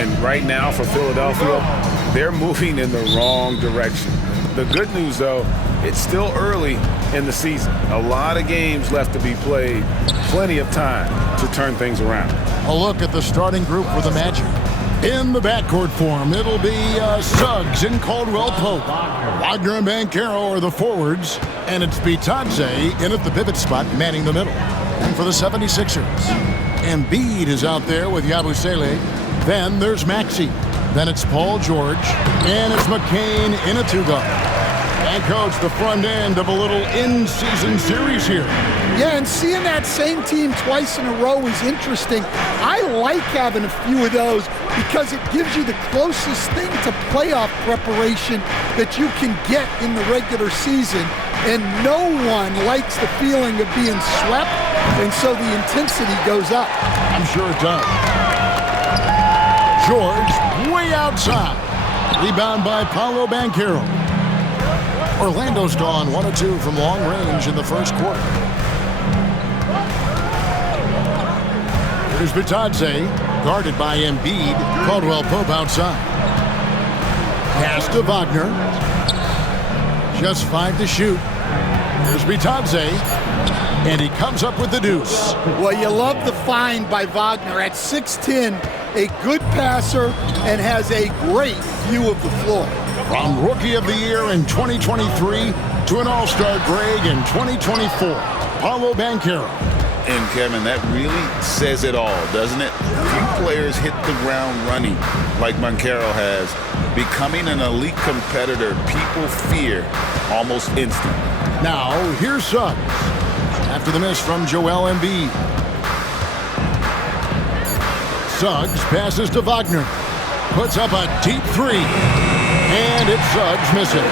And right now for Philadelphia, they're moving in the wrong direction. The good news, though, it's still early in the season. A lot of games left to be played, plenty of time to turn things around. A look at the starting group for the Magic. In the backcourt form, it'll be Suggs and Caldwell Pope. Wagner and Banchero are the forwards, and it's Bitadze in at the pivot spot, manning the middle. And for the 76ers, Embiid is out there with Yabusele. Then there's Maxey. Then it's Paul George, and it's McCain in a two-guard. And, Coach, the front end of a little in-season series here. Yeah, and seeing that same team twice in a row is interesting. I like having a few of those because it gives you the closest thing to playoff preparation that you can get in the regular season. And no one likes the feeling of being swept, and so the intensity goes up. I'm sure it does. George way outside. Rebound by Paolo Banchero. Orlando's gone 1 of 2 from long range in the first quarter. Here's Bitadze, guarded by Embiid. Caldwell Pope outside. Pass to Wagner. Just 5 to shoot. Here's Bitadze, and he comes up with the deuce. Well, you love the find by Wagner at 6'10", a good passer, and has a great view of the floor. From Rookie of the Year in 2023 to an All-Star Greg in 2024, Paolo Banchero. And, Kevin, that really says it all, doesn't it? Few players hit the ground running like Banchero has. Becoming an elite competitor, people fear almost instant. Now, here's Suggs. After the miss from Joel Embiid. Suggs passes to Wagner. Puts up a deep three. And it's Suggs missing.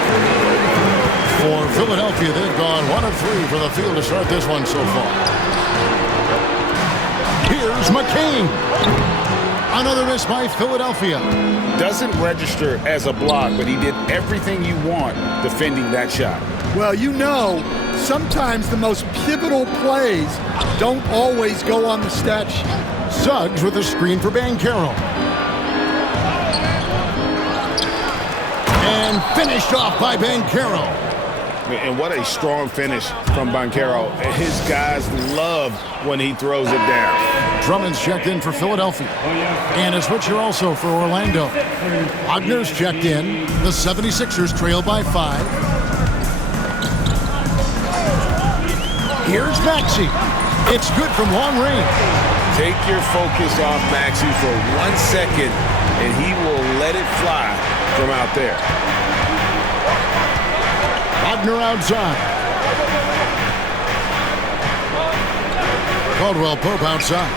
For Philadelphia, they've gone 1 of 3 for the field to start this one so far. Here's McCain. Another miss by Philadelphia. Doesn't register as a block, but he did everything you want defending that shot. Well, you know, sometimes the most pivotal plays don't always go on the stat sheet. Suggs with a screen for Banchero. And finished off by Banchero. And what a strong finish from Banchero. His guys love when he throws it down. Drummond's checked in for Philadelphia. And a switcher also for Orlando. Wagner's checked in. The 76ers trail by 5. Here's Maxey. It's good from long range. Take your focus off Maxey for 1 second, and he will let it fly from out there. Wagner outside. Caldwell Pope outside.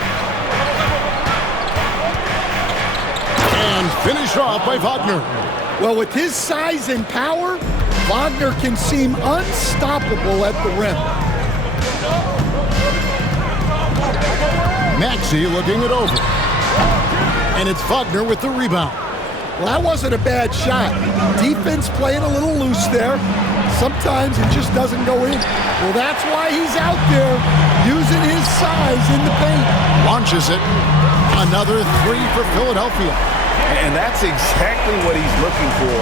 And finished off by Wagner. Well, with his size and power, Wagner can seem unstoppable at the rim. Maxey looking it over. And it's Wagner with the rebound. Well, that wasn't a bad shot. Defense playing a little loose there. Sometimes it just doesn't go in. Well, that's why he's out there using his size in the paint. Launches it. Another 3 for Philadelphia. And that's exactly what he's looking for,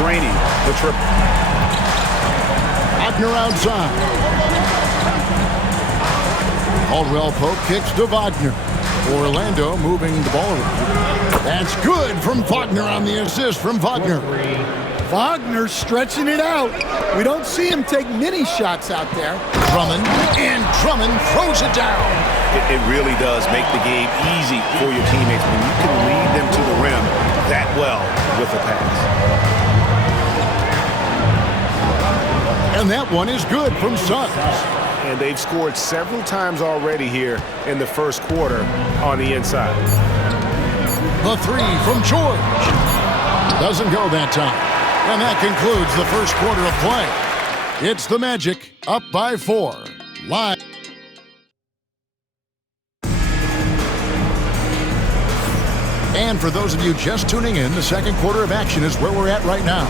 draining the triple. Wagner outside. Caldwell Pope kicks to Wagner. Orlando moving the ball around. That's good from Wagner on the assist from Wagner. Wagner stretching it out. We don't see him take many shots out there. Drummond, and Drummond throws it down. It really does make the game easy for your teammates when you can lead them to the rim that well with a pass. And that one is good from Suggs. And they've scored several times already here in the first quarter on the inside. The 3 from George. Doesn't go that time. And that concludes the first quarter of play. It's the Magic up by 4. Live. And for those of you just tuning in, the second quarter of action is where we're at right now.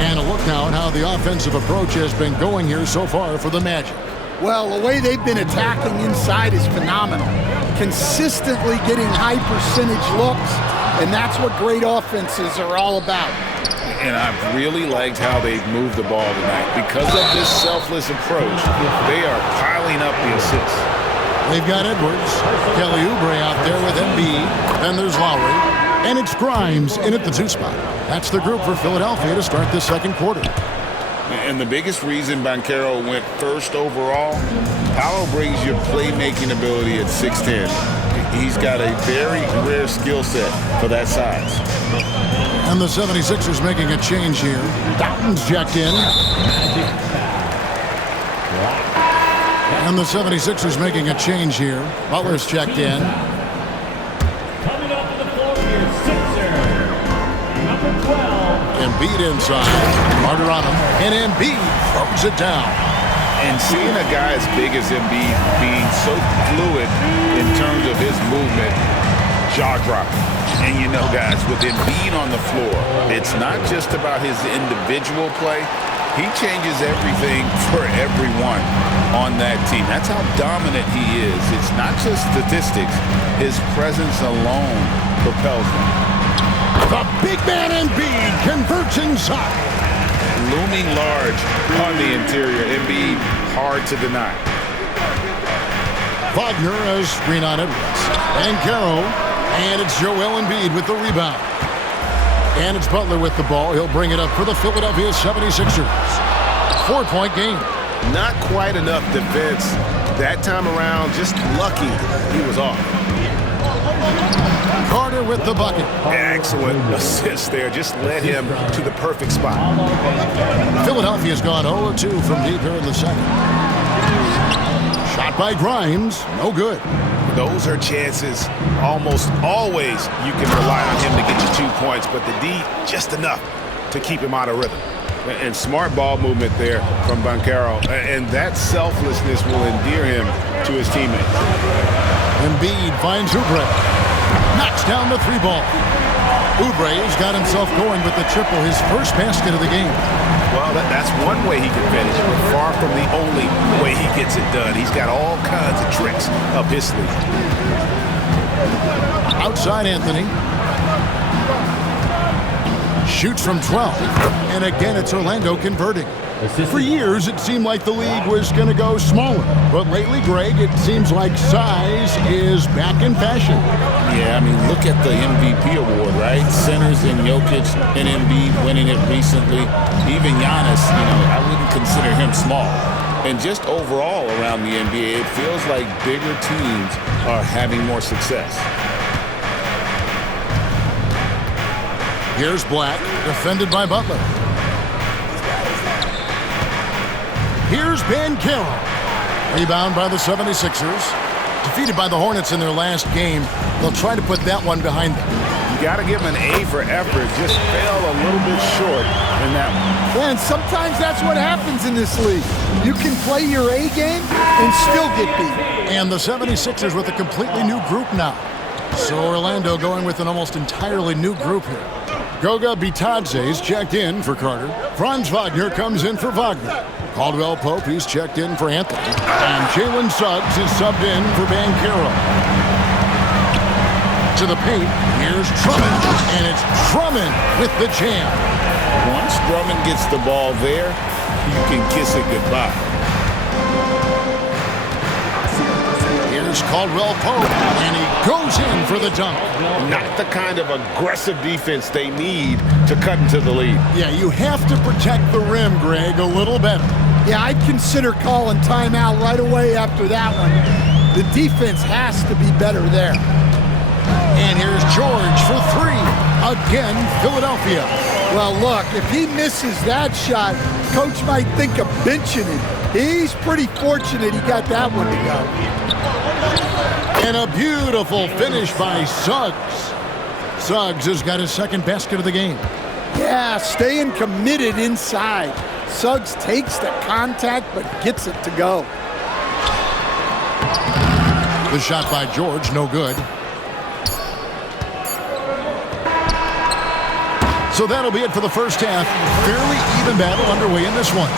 And a look now at how the offensive approach has been going here so far for the Magic. Well, the way they've been attacking inside is phenomenal. Consistently getting high percentage looks, And that's what great offenses are all about. And I've really liked how they've moved the ball tonight. Because of this selfless approach, they are piling up the assists. They've got Edwards, Kelly Oubre out there with Embiid. Then there's Lowry. And it's Grimes in at the 2 spot. That's the group for Philadelphia to start the second quarter. And the biggest reason Banchero went first overall, Paolo brings you playmaking ability at 6'10". He's got a very rare skill set for that size. And the 76ers making a change here. Dalton's checked in. And the 76ers making a change here. Butler's checked in. Coming up to the floor here, Sixer, number 12. Embiid inside. Carter on him. And Embiid throws it down. And seeing a guy as big as Embiid being so fluid in terms of his movement, jaw-dropping. And you know, guys, with Embiid on the floor, it's not just about his individual play. He changes everything for everyone on that team. That's how dominant he is. It's not just statistics. His presence alone propels him. The big man Embiid converts inside. Looming large on the interior. Embiid, hard to deny. Wagner has screen on Edwards. Banchero. And it's Joel Embiid with the rebound. And it's Butler with the ball. He'll bring it up for the Philadelphia 76ers. 4-point game. Not quite enough defense that time around. Just lucky he was off. Carter with the bucket. Excellent assist there. Just led him to the perfect spot. Philadelphia's gone 0-2 from deep here in the second. Shot by Grimes. No good. Those are chances almost always you can rely on him to get you 2 points, but the D, just enough to keep him out of rhythm. And smart ball movement there from Banchero. And that selflessness will endear him to his teammates. Embiid finds Oubre. Knocks down the 3-ball. Oubre's got himself going with the triple, his first basket of the game. Well, that's one way he can finish, but far from the only way he gets it done. He's got all kinds of tricks up his sleeve. Outside Anthony. Shoots from 12. And again, it's Orlando converting. For years, it seemed like the league was going to go smaller. But lately, Greg, it seems like size is back in fashion. Yeah, I mean, look at the MVP award, right? Centers in Jokic and Embiid winning it recently. Even Giannis, I wouldn't consider him small. And just overall around the NBA, it feels like bigger teams are having more success. Here's Black, defended by Butler. Here's Banchero. Rebound by the 76ers. Defeated by the Hornets in their last game. They'll try to put that one behind them. You got to give him an A for effort. Just fell a little bit short in that one. And sometimes that's what happens in this league. You can play your A game and still get beat. And the 76ers with a completely new group now. So Orlando going with an almost entirely new group here. Goga Bitadze's checked in for Carter. Franz Wagner comes in for Wagner. Caldwell Pope, he's checked in for Anthony. And Jalen Suggs is subbed in for Banchero. To the paint, here's Drummond. And it's Drummond with the jam. Once Drummond gets the ball there, you can kiss it goodbye. Here's Caldwell Pope, and he goes in for the dunk. Not the kind of aggressive defense they need to cut into the lead. Yeah, you have to protect the rim, Greg, a little better. Yeah, I'd consider calling timeout right away after that one. The defense has to be better there. And here's George for 3. Again, Philadelphia. Well, look, if he misses that shot, coach might think of benching him. He's pretty fortunate he got that one to go. And a beautiful finish by Suggs. Suggs has got his second basket of the game. Yeah, staying committed inside. Suggs takes the contact but gets it to go. The shot by George, no good. So that'll be it for the first half. Fairly even battle underway in this one.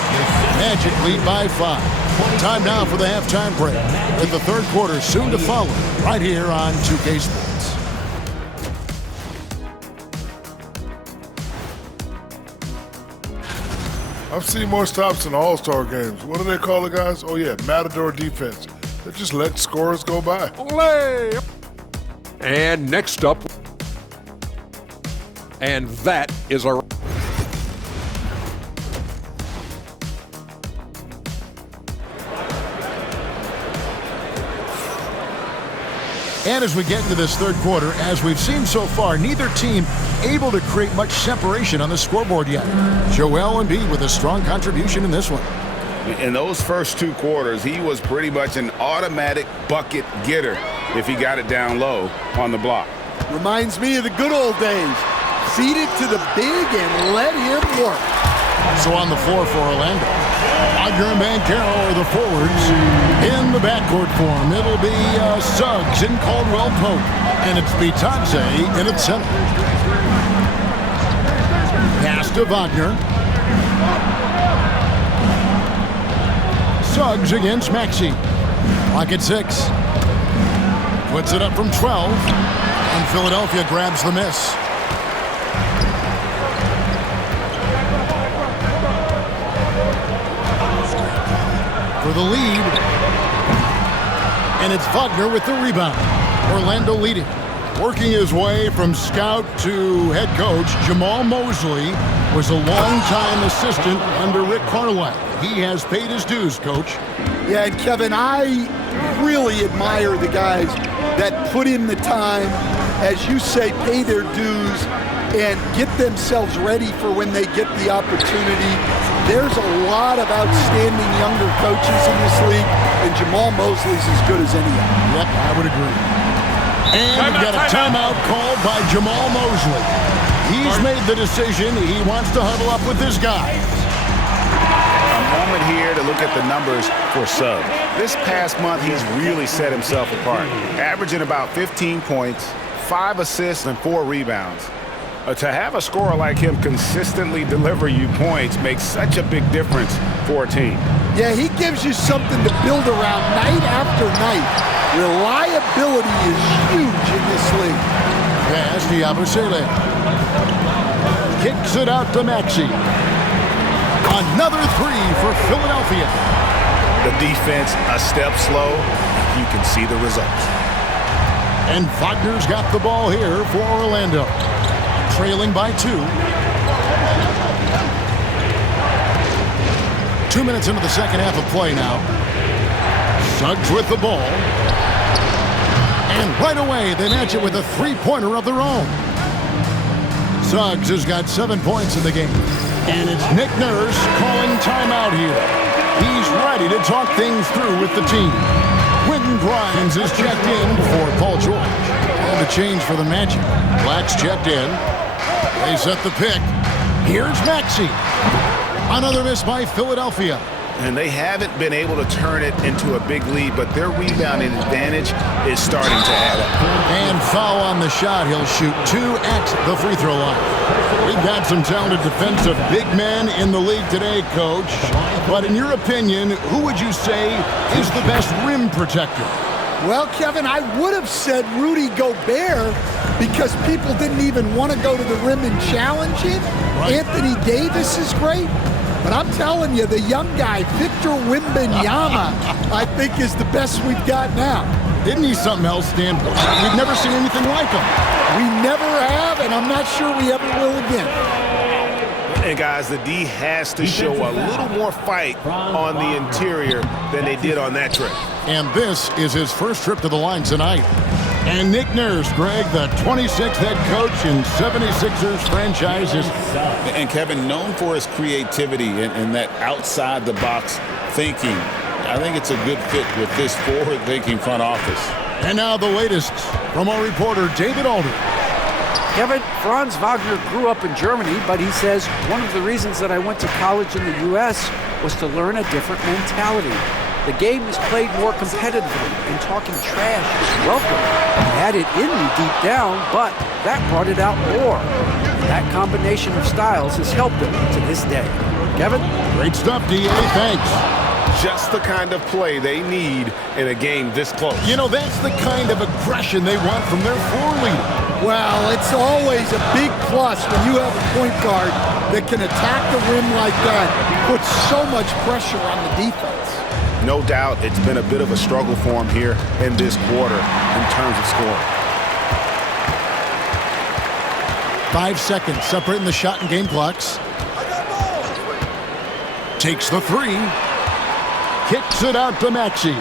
Magic lead by 5. Time now for the halftime break. With the third quarter soon to follow right here on 2K Sports. I've seen more stops in All-Star games. What do they call it, guys? Oh, yeah, Matador defense. They just let scores go by. Layup. And next up, and that is a... And as we get into this third quarter, as we've seen so far, neither team able to create much separation on the scoreboard yet. Joel Embiid with a strong contribution in this one. In those first 2 quarters, he was pretty much an automatic bucket getter if he got it down low on the block. Reminds me of the good old days. Feed it to the big and let him work. So on the floor for Orlando, Wagner and Banchero are the forwards. In the backcourt form, it'll be Suggs and Caldwell Pope. And it's Bitadze in its center. Pass to Wagner. Suggs against Maxey. Clock at 6. Puts it up from 12. And Philadelphia grabs the miss. For the lead. And it's Wagner with the rebound. Orlando leading. Working his way from scout to head coach, Jamal Mosley was a longtime assistant under Rick Carlisle. He has paid his dues, Coach. Yeah, and Kevin, I really admire the guys that put in the time, as you say, pay their dues, and get themselves ready for when they get the opportunity. There's a lot of outstanding younger coaches in this league, and Jamal Mosley's as good as any of them. Yep, I would agree. And we've got a timeout called by Jamal Mosley. He's made the decision. He wants to huddle up with his guys. A moment here to look at the numbers for Suggs. This past month, he's really set himself apart, averaging about 15 points, 5 assists, and 4 rebounds. To have a scorer like him consistently deliver you points makes such a big difference for a team. Yeah, he gives you something to build around night after night. Reliability is huge in this league. Pass to Yabusele. Kicks it out to Maxey. Another 3 for Philadelphia. The defense a step slow. You can see the results. And Wagner's got the ball here for Orlando. Trailing by 2. 2 minutes into the second half of play now. Suggs with the ball. And right away, they match it with a three-pointer of their own. Suggs has got 7 points in the game. And it's Nick Nurse calling timeout here. He's ready to talk things through with the team. Quentin Grimes is checked in for Paul George. And the change for the Magic. Black's checked in. They set the pick. Here's Maxey. Another miss by Philadelphia. And they haven't been able to turn it into a big lead, but their rebounding advantage is starting to add up. And foul on the shot. He'll shoot 2 at the free throw line. We've got some talented defensive big men in the league today, Coach. But in your opinion, who would you say is the best rim protector? Well, Kevin, I would have said Rudy Gobert because people didn't even want to go to the rim and challenge it. Right. Anthony Davis is great. But I'm telling you, the young guy, Victor Wembanyama, I think is the best we've got now. Isn't he something else, Dan? We've never seen anything like him. We never have, and I'm not sure we ever will again. And guys, the D has to show a little more fight on the interior than they did on that trip. And this is his first trip to the line tonight. And Nick Nurse, Greg, the 26th head coach in 76ers franchises. And Kevin, known for his creativity and that outside-the-box thinking, I think it's a good fit with this forward-thinking front office. And now the latest from our reporter, David Alder. Kevin, Franz Wagner grew up in Germany, but he says one of the reasons that I went to college in the U.S. was to learn a different mentality. The game is played more competitively, and talking trash is welcome. I had it in me deep down, but that brought it out more. That combination of styles has helped him to this day. Kevin? Great stuff, D.A. Thanks. Just the kind of play they need in a game this close. You know, that's the kind of aggression they want from their floor leader. Well, it's always a big plus when you have a point guard that can attack the rim like that, put so much pressure on the defense. No doubt it's been a bit of a struggle for him here in this quarter in terms of scoring. 5 seconds separating the shot and game clocks. Takes the three. Kicks it out to Maxey.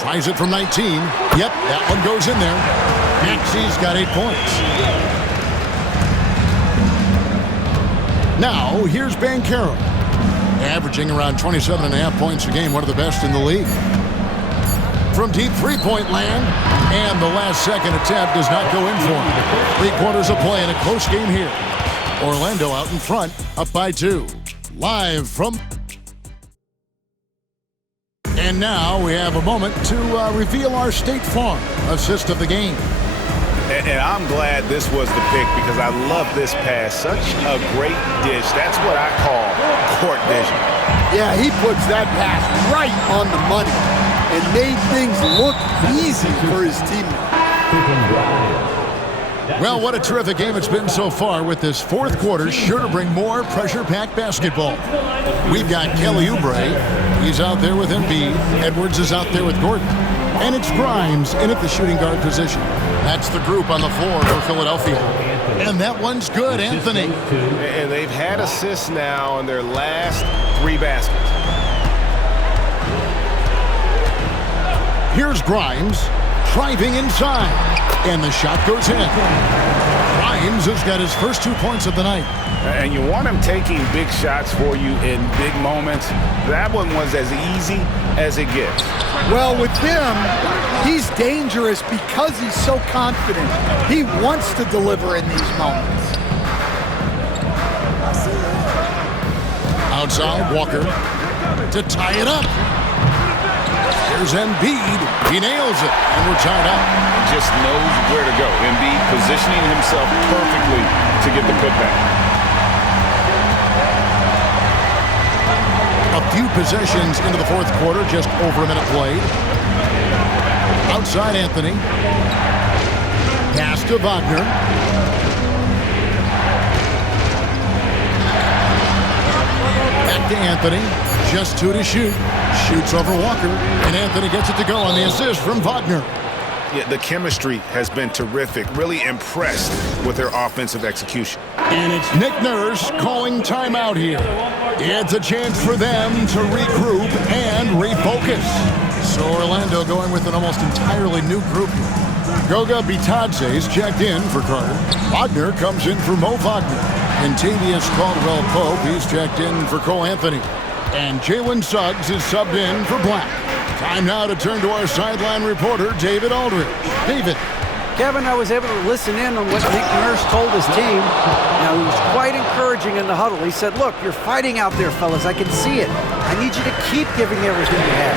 Tries it from 19. Yep, that one goes in there. Maxey's got 8 points. Now, here's Banchero. Averaging around 27.5 points a game, one of the best in the league. From deep three-point land, and the last second attempt does not go in for him. 3 quarters of play in a close game here. Orlando out in front, up by 2. Live from... And now we have a moment to reveal our State Farm assist of the game. And I'm glad this was the pick because I love this pass. Such a great dish. That's what I call court vision. Yeah, he puts that pass right on the money and made things look easy for his teammates. Well, what a terrific game it's been so far, with this fourth quarter sure to bring more pressure-packed basketball. We've got Kelly Oubre. He's out there with Embiid. Edwards is out there with Gordon. And it's Grimes in at the shooting guard position. That's the group on the floor for Philadelphia. And that one's good, Anthony. And they've had assists now on their last 3 baskets. Here's Grimes driving inside, and the shot goes in. Grimes has got his first 2 points of the night. And you want him taking big shots for you in big moments. That one was as easy as it gets. Well, with him, he's dangerous because he's so confident. He wants to deliver in these moments. Outside, Walker to tie it up. Here's Embiid. He nails it, and we're tied up. Just knows where to go. Embiid positioning himself perfectly to get the putback. A few possessions into the fourth quarter, just over a minute played. Outside, Anthony. Pass to Wagner. Back to Anthony. Just 2 to shoot. Shoots over Walker, and Anthony gets it to go on the assist from Wagner. Yeah, the chemistry has been terrific. Really impressed with their offensive execution. And it's Nick Nurse calling timeout here. It's a chance for them to regroup and refocus. So Orlando going with an almost entirely new group here. Goga Bitadze's checked in for Carter. Wagner comes in for Mo Wagner. And Tavius Caldwell-Pope, he's checked in for Cole Anthony. And Jalen Suggs is subbed in for Black. Time now to turn to our sideline reporter, David Aldridge. David. Kevin, I was able to listen in on what Nick Nurse told his team. Now, he was quite encouraging in the huddle. He said, look, you're fighting out there, fellas. I can see it. I need you to keep giving everything you have.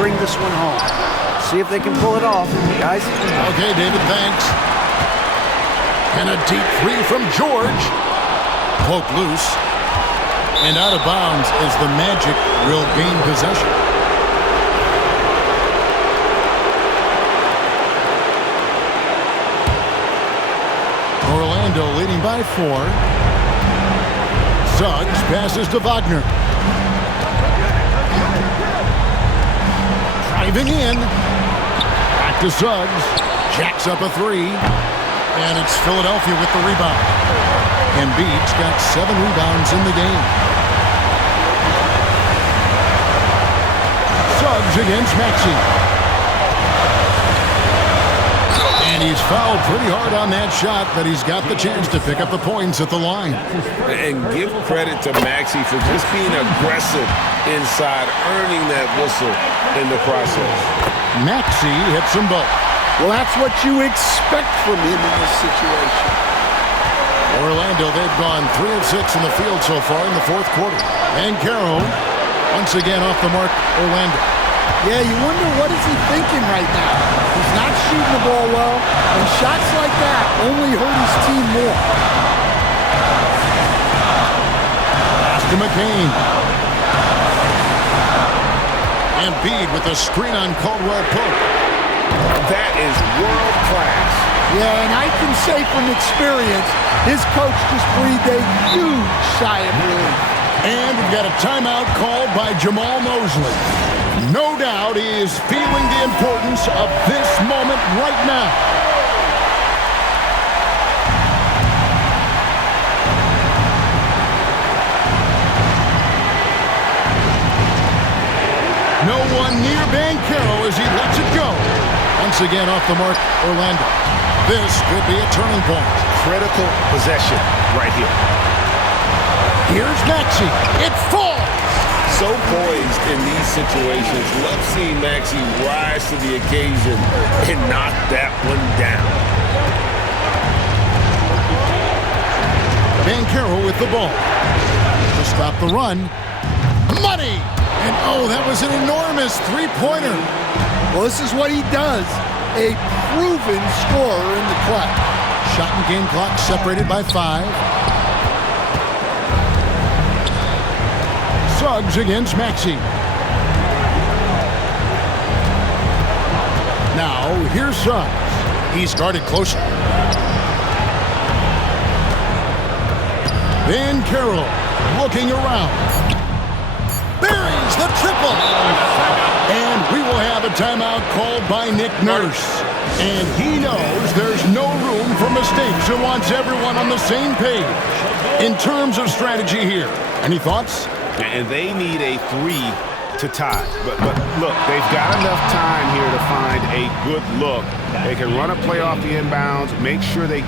Bring this one home. See if they can pull it off. Guys? Okay, David, thanks. And a deep 3 from George. Poke loose. And out of bounds as the Magic will gain possession. Orlando leading by 4. Suggs passes to Wagner. Driving in. Back to Suggs. Jacks up a 3. And it's Philadelphia with the rebound. Embiid's got 7 rebounds in the game. Suggs against Maxey. And he's fouled pretty hard on that shot, but he's got the chance to pick up the points at the line. And give credit to Maxey for just being aggressive inside, earning that whistle in the process. Maxey hits them both. Well, that's what you expect from him in this situation. Orlando, they've gone 3 of 6 in the field so far in the fourth quarter. And Banchero, once again off the mark, Orlando. Yeah, you wonder what is he thinking right now. He's not shooting the ball well, and shots like that only hurt his team more. Pass to McCain. Embiid with a screen on Caldwell-Pope. That is world class. Yeah, and I can say from experience, his coach just breathed a huge sigh of relief. And we've got a timeout called by Jamal Mosley. No doubt he is feeling the importance of this moment right now. No one near Banchero as he lets it go. Once again off the mark, Orlando. This could be a turning point. Critical possession right here. Here's Maxey. It falls. So poised in these situations. Love seeing Maxey rise to the occasion and knock that one down. Banchero with the ball. To stop the run. Money! And oh, that was an enormous three-pointer. Well, this is what he does. A proven scorer in the clutch. Shot and game clock separated by 5. Suggs against Maxey. Now, here's Suggs. He's guarded closer. Banchero looking around. Buries the triple. And we will have a timeout called by Nick Nurse. And he knows there's no room for mistakes and wants everyone on the same page in terms of strategy here. Any thoughts? And they need a 3 to tie. But look, they've got enough time here to find a good look. They can run a play off the inbounds, make sure they